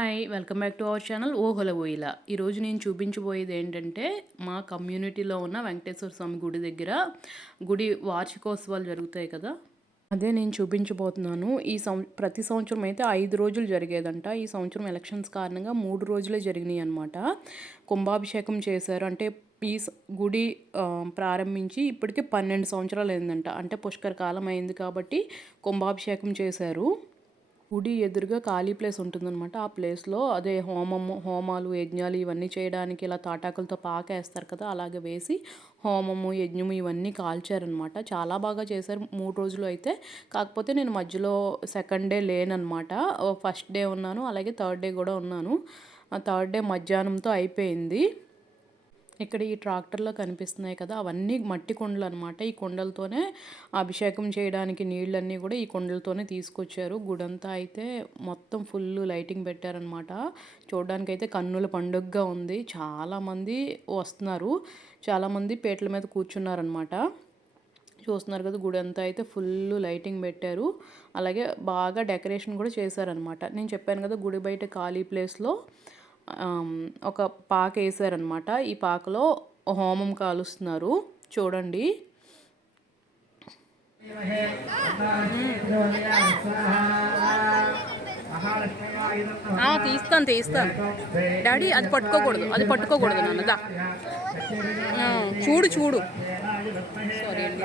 Hi welcome back to our channel ఓహోల ఓయిల. ఈరోజు నేను చూపించబోయేది ఏంటంటే మా కమ్యూనిటీలో ఉన్న వెంకటేశ్వర స్వామి గుడి దగ్గర గుడి వార్షికోత్సవాలు జరుగుతాయి కదా? అదే నేను చూపించబోతున్నాను. ఈ సం ప్రతి సంవత్సరం అయితే ఐదు రోజులు జరిగేదంట. ఈ సంవత్సరం ఎలక్షన్స్ కారణంగా మూడు రోజులే జరిగినాయి అనమాట కుంభాభిషేకం చేశారు. అంటే ఈ గుడి ప్రారంభించి ఇప్పటికి పన్నెండు సంవత్సరాలు అయిందంట. అంటే పుష్కర కాలం అయింది కాబట్టి కుంభాభిషేకం చేశారు. గుడి ఎదురుగా ఖాళీ ప్లేస్ ఉంటుందన్నమాట. ఆ ప్లేస్లో అదే హోమము హోమాలు యజ్ఞాలు ఇవన్నీ చేయడానికి ఇలా తాటాకులతో పాకేస్తారు కదా అలాగే వేసి హోమము యజ్ఞము ఇవన్నీ కాల్చారనమాట చాలా బాగా చేశారు మూడు రోజులు అయితే. కాకపోతే నేను మధ్యలో సెకండ్ డే లేనమాట ఫస్ట్ డే ఉన్నాను అలాగే థర్డ్ డే కూడా ఉన్నాను. థర్డ్ డే మధ్యాహ్నంతో అయిపోయింది. ఇక్కడ ఈ ట్రాక్టర్లో కనిపిస్తున్నాయి కదా అవన్నీ మట్టి కొండలు అనమాట ఈ కొండలతోనే అభిషేకం చేయడానికి నీళ్ళన్నీ కూడా ఈ కొండలతోనే తీసుకొచ్చారు. గుడంతా అయితే మొత్తం ఫుల్ లైటింగ్ పెట్టారనమాట చూడడానికి అయితే కన్నుల పండుగగా ఉంది. చాలామంది వస్తున్నారు. చాలామంది పేటల మీద కూర్చున్నారనమాట చూస్తున్నారు కదా గుడి అంతా అయితే ఫుల్ లైటింగ్ పెట్టారు. అలాగే బాగా డెకరేషన్ కూడా చేశారనమాట నేను చెప్పాను కదా గుడి బయట ఖాళీ ప్లేస్లో ఒక పాక వేసారనమాట ఈ పాకలో హోమం కాలుస్తున్నారు. చూడండి. తీస్తాను తీస్తాను. డాడీ అది పట్టుకోకూడదు. అది పట్టుకోకూడదు నాన్న. దా. చూడు చూడు. సారీ అండి.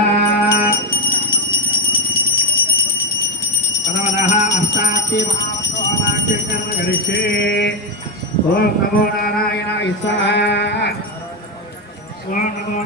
కరిష్యే ఓం నమో నారాయణ స్వాహ ఓం నమో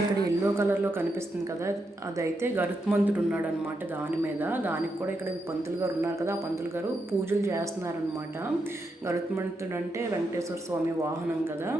ఇక్కడ ఎల్లో కలర్లో కనిపిస్తుంది కదా అదైతే గరుత్మంతుడు ఉన్నాడు అనమాట దాని మీద. దానికి కూడా ఇక్కడ పంతులు గారు ఉన్నారు కదా ఆ పంతులు గారు పూజలు చేస్తున్నారనమాట. గరుత్మంతుడు అంటే వెంకటేశ్వర స్వామి వాహనం కదా.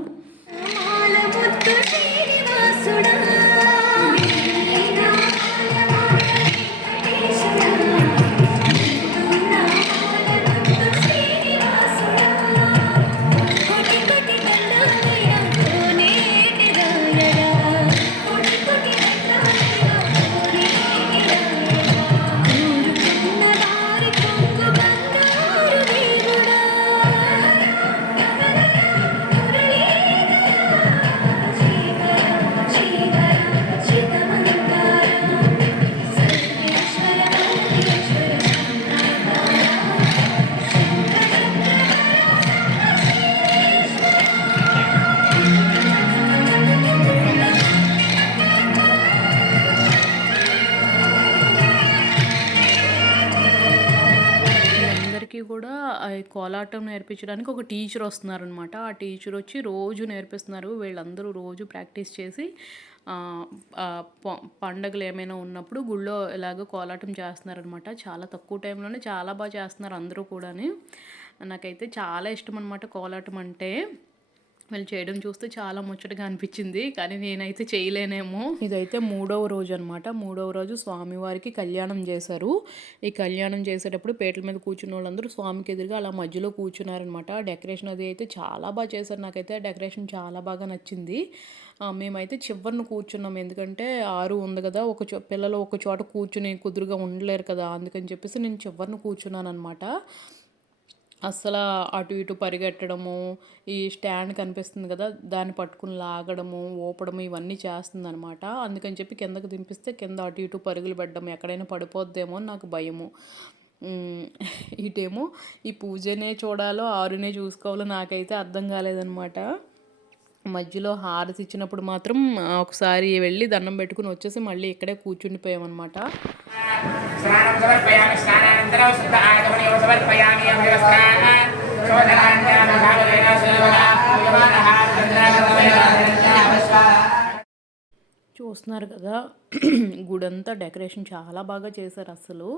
కూడా కోలాటం నేర్పించడానికి ఒక టీచర్ వస్తున్నారనమాట ఆ టీచర్ వచ్చి రోజు నేర్పిస్తున్నారు. వీళ్ళందరూ రోజు ప్రాక్టీస్ చేసి పండగలు ఏమైనా ఉన్నప్పుడు గుళ్ళో ఇలాగ కోలాటం చేస్తున్నారనమాట చాలా తక్కువ టైంలోనే చాలా బాగా చేస్తున్నారు అందరూ కూడా నాకైతే చాలా ఇష్టం అనమాట కోలాటం అంటే. వీళ్ళు చేయడం చూస్తే చాలా ముచ్చటగా అనిపించింది కానీ నేనైతే చేయలేనేమో. ఇదైతే మూడవ రోజు అనమాట మూడవ రోజు స్వామివారికి కళ్యాణం చేశారు. ఈ కళ్యాణం చేసేటప్పుడు పేటల మీద కూర్చున్న వాళ్ళందరూ స్వామికి ఎదురుగా అలా మధ్యలో కూర్చున్నారనమాట డెకరేషన్ అది అయితే చాలా బాగా చేశారు. నాకైతే డెకరేషన్ చాలా బాగా నచ్చింది. మేమైతే చివరిని కూర్చున్నాం. ఎందుకంటే ఆరు ఉంది కదా ఒక చో పిల్లలు ఒక చోట కూర్చుని కుదురుగా ఉండలేరు కదా అందుకని చెప్పేసి నేను చివరిని కూర్చున్నాను అనమాట అస్సలు అటు ఇటు పరిగెట్టడము ఈ స్టాండ్ కనిపిస్తుంది కదా దాన్ని పట్టుకుని లాగడము ఊపడము ఇవన్నీ చేస్తుంది అనమాట అందుకని చెప్పి కిందకు దింపిస్తే కింద అటు ఇటు పరుగులు పెట్టడం ఎక్కడైనా పడిపోద్దేమో అని నాకు భయము. ఇటేమో ఈ పూజనే చూడాలో ఆరునే చూసుకోవాలో నాకైతే అర్థం కాలేదనమాట మధ్యలో హారతి ఇచ్చినప్పుడు మాత్రం ఒకసారి వెళ్ళి దండం పెట్టుకుని వచ్చేసి మళ్ళీ ఇక్కడే కూర్చుండిపోయామన్నమాట. స్నానం శుద్ధ ఆగమనీయం సమర్పయామి అభయస్నాన చూస్తున్నారు కదా గుడి అంతా డెకరేషన్ చాలా బాగా చేశారు అసలు.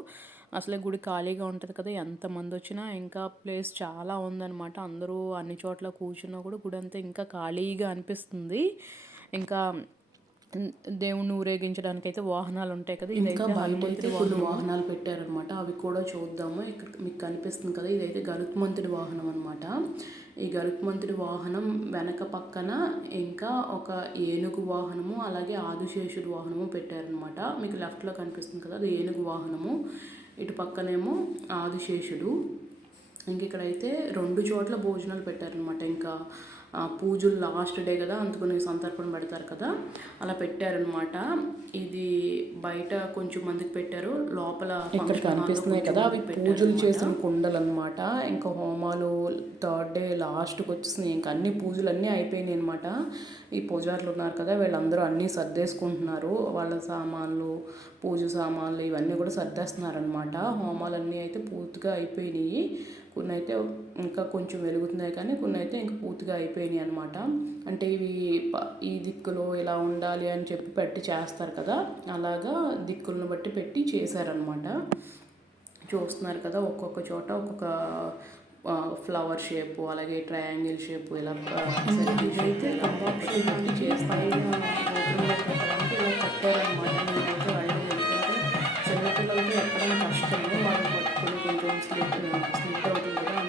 అసలే గుడి ఖాళీగా ఉంటుంది కదా ఎంతమంది వచ్చినా ఇంకా ప్లేస్ చాలా ఉందన్నమాట. అందరూ అన్ని చోట్ల కూర్చున్నా కూడా గుడి అంతా ఇంకా ఖాళీగా అనిపిస్తుంది. ఇంకా దేవుణ్ణి ఊరేగించడానికి అయితే వాహనాలు ఉంటాయి కదా. ఇంకా బయటైతే కొన్ని వాహనాలు పెట్టారనమాట అవి కూడా చూద్దాము. ఇక్కడ మీకు కనిపిస్తుంది కదా ఇదైతే గరుత్మంతుడి వాహనం అనమాట ఈ గరుత్మంతుడి వాహనం వెనక పక్కన ఇంకా ఒక ఏనుగు వాహనము అలాగే ఆదిశేషుడి వాహనము పెట్టారనమాట మీకు లెఫ్ట్లో కనిపిస్తుంది కదా అది ఏనుగు వాహనము. ఇటు పక్కనేమో ఆదిశేషుడు. ఇంక ఇక్కడైతే రెండు చోట్ల భోజనాలు పెట్టారనమాట ఇంకా పూజలు లాస్ట్ డే కదా అందుకని సంతర్పణ పెడతారు కదా. అలా పెట్టారనమాట ఇది బయట కొంచెం మందికి పెట్టారు. లోపల ఇక్కడ కనిపిస్తున్నాయి కదా అవి పూజలు చేసిన కుండలు అనమాట ఇంకా హోమాలు థర్డ్ డే లాస్ట్కి వచ్చేసినాయి. ఇంకా అన్ని పూజలు అన్నీ అయిపోయినాయి అనమాట ఈ పూజారులు ఉన్నారు కదా వీళ్ళందరూ అన్నీ సర్దేసుకుంటున్నారు. వాళ్ళ సామాన్లు పూజ సామాన్లు ఇవన్నీ కూడా సర్దేస్తున్నారనమాట హోమాలన్నీ అయితే పూర్తిగా అయిపోయినాయి. కొన్ని అయితే ఇంకా కొంచెం వెలుగుతున్నాయి కానీ కొన్ని అయితే ఇంకా పూర్తిగా అయిపోయినాయి అనమాట అంటే ఇవి ఈ దిక్కులో ఇలా ఉండాలి అని చెప్పి పెట్టి చేస్తారు కదా అలాగా దిక్కులను బట్టి పెట్టి చేశారనమాట చూస్తున్నారు కదా ఒక్కొక్క చోట ఒక్కొక్క ఫ్లవర్ షేప్ అలాగే ట్రయాంగిల్ షేప్ ఇలా అయితే చేస్తాయి కట్టారనమాట నేనైతే ఎందుకంటే చిన్నపిల్లలకి ఎక్కడైనా కష్టము. వాళ్ళు పట్టుకుని కొంచెం స్లిప్ స్లిప్ అవుతుంది కదా